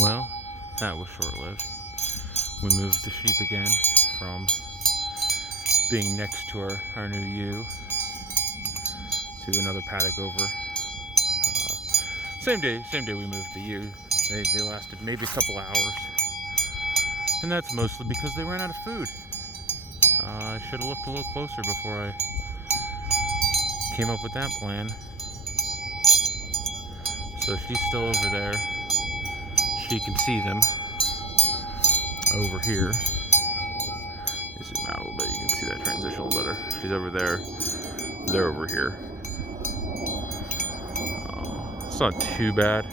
Well, that was short-lived. We moved the sheep again from being next to our new ewe to another paddock over. Same day we moved the ewe. They lasted maybe a couple hours. And that's mostly because they ran out of food. I should have looked a little closer before I came up with that plan. So she's still over there. She can see them over here. You zoom out a little bit, you can see that transition a little better. She's over there. They're over here. It's not too bad.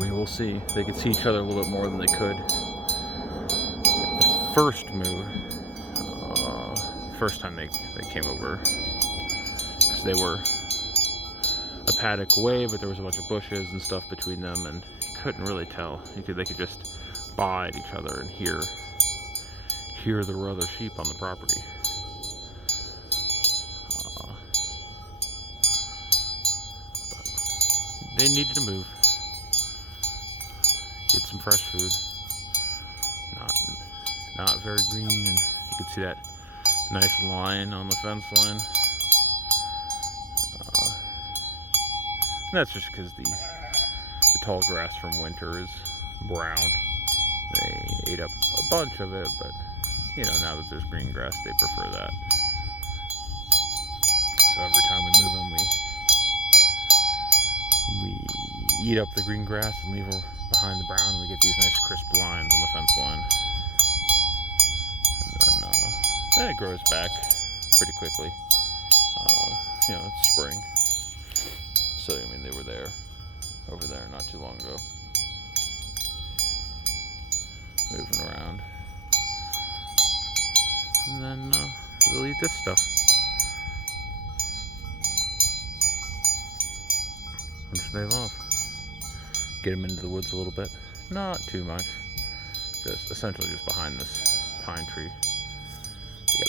We will see. They could see each other a little bit more than they could. The first move, first time they came over, because they were a paddock away, but there was a bunch of bushes and stuff between them, and you couldn't really tell. They could just baa at each other and hear the other sheep on the property. But they needed to move, get some fresh food. Not very green, and you can see that nice line on the fence line. That's just because the tall grass from winter is brown. They ate up a bunch of it, but now that there's green grass, they prefer that. So every time we move them, we eat up the green grass and leave behind the brown, and we get these nice crisp lines on the fence line. And then it grows back pretty quickly. It's spring. So, they were over there not too long ago. Moving around. And then we'll eat this stuff. Which they love. Get them into the woods a little bit. Not too much. Just essentially just behind this pine tree. You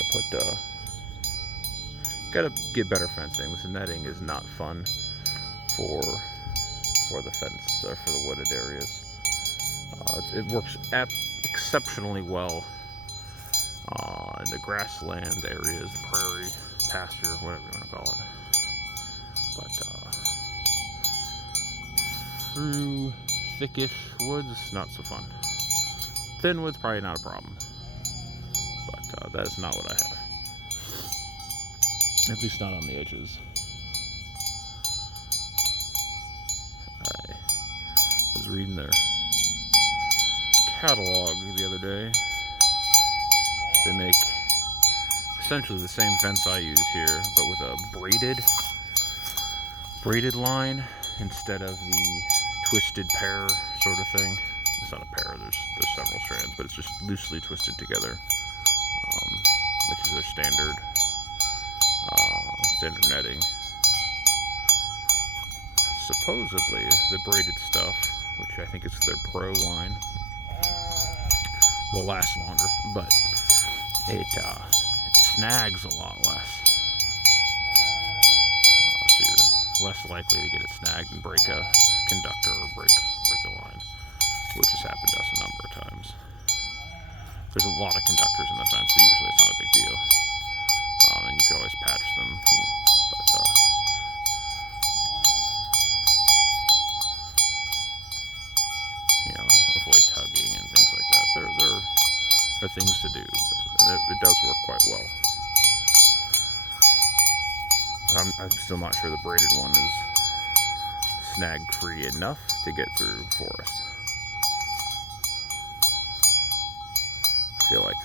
gotta get better fencing. This netting is not fun for the fence or for the wooded areas. It works exceptionally well in the grassland areas, prairie, pasture, whatever you want to call it. But through thickish woods, not so fun. Thin woods, probably not a problem. But that is not what I have. At least not on the edges. I was reading their catalog the other day. They make essentially the same fence I use here, but with a braided line instead of the twisted pair sort of thing. It's not a pair, there's several strands, but it's just loosely twisted together, which is their standard netting. Supposedly, the braided stuff, which I think is their pro line, will last longer, but it snags a lot less. So you're less likely to get it snagged and break a conductor or break a line, which has happened to us a number of times. There's a lot of conductors in the fence, so usually it's not a big deal. And you can always patch them, but avoid tugging and things like that. There are things to do, but it does work quite well. I'm still not sure the braided one is snag-free enough to get through forest. I feel like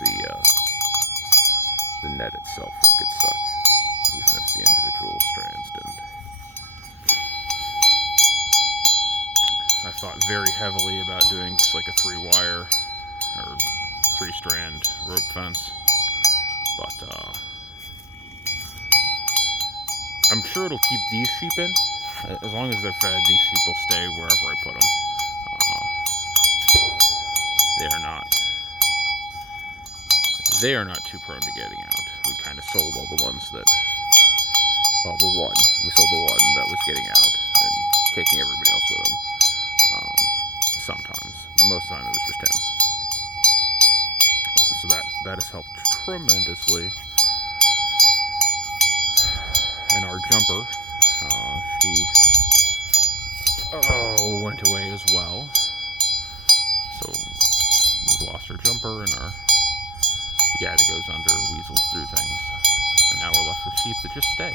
the net itself would get stuck, even if the individual strands didn't. I thought very heavily about doing just like a 3-wire or 3-strand rope fence, but I'm sure it'll keep these sheep in. As long as they're fed, these sheep will stay wherever I put them. They are not too prone to getting out. We kind of sold all the ones that, we sold the one that was getting out and taking everybody else tremendously. And our jumper, she went away as well. So we've lost our jumper, and our the guy that goes under weasels through things. And now we're left with sheep that just stay.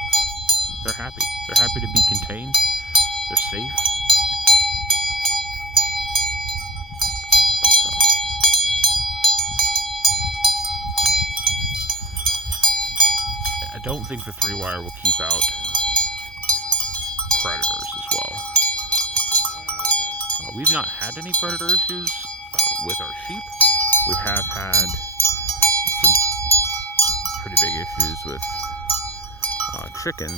They're happy. They're happy to be contained. They're safe. I don't think the 3-wire will keep out predators as well. We've not had any predator issues with our sheep. We have had some pretty big issues with chicken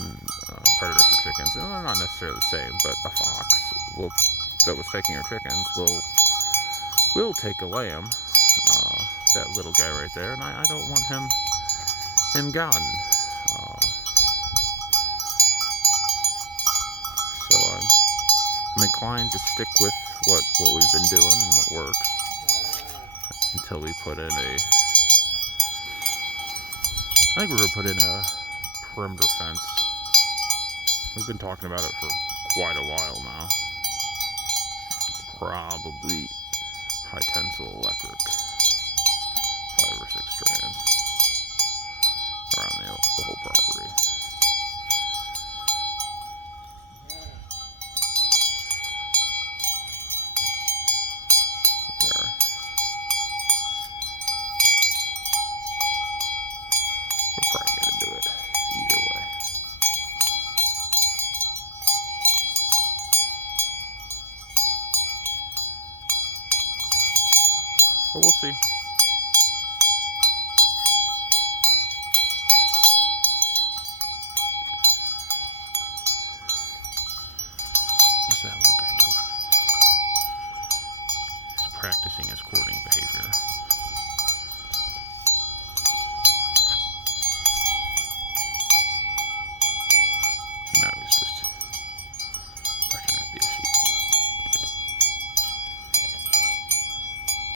predators for chickens. And they're not necessarily the same, but a fox that was taking our chickens will take a lamb. That little guy right there, and I don't want him gone. So I'm inclined to stick with what we've been doing and what works until we put in I think we're going to put in a perimeter fence. We've been talking about it for quite a while now. Probably high tensile electric, 5 or 6 strands around the whole property. There. We're probably going to do it either way. But we'll see. What's that little guy doing? He's practicing his courting behavior.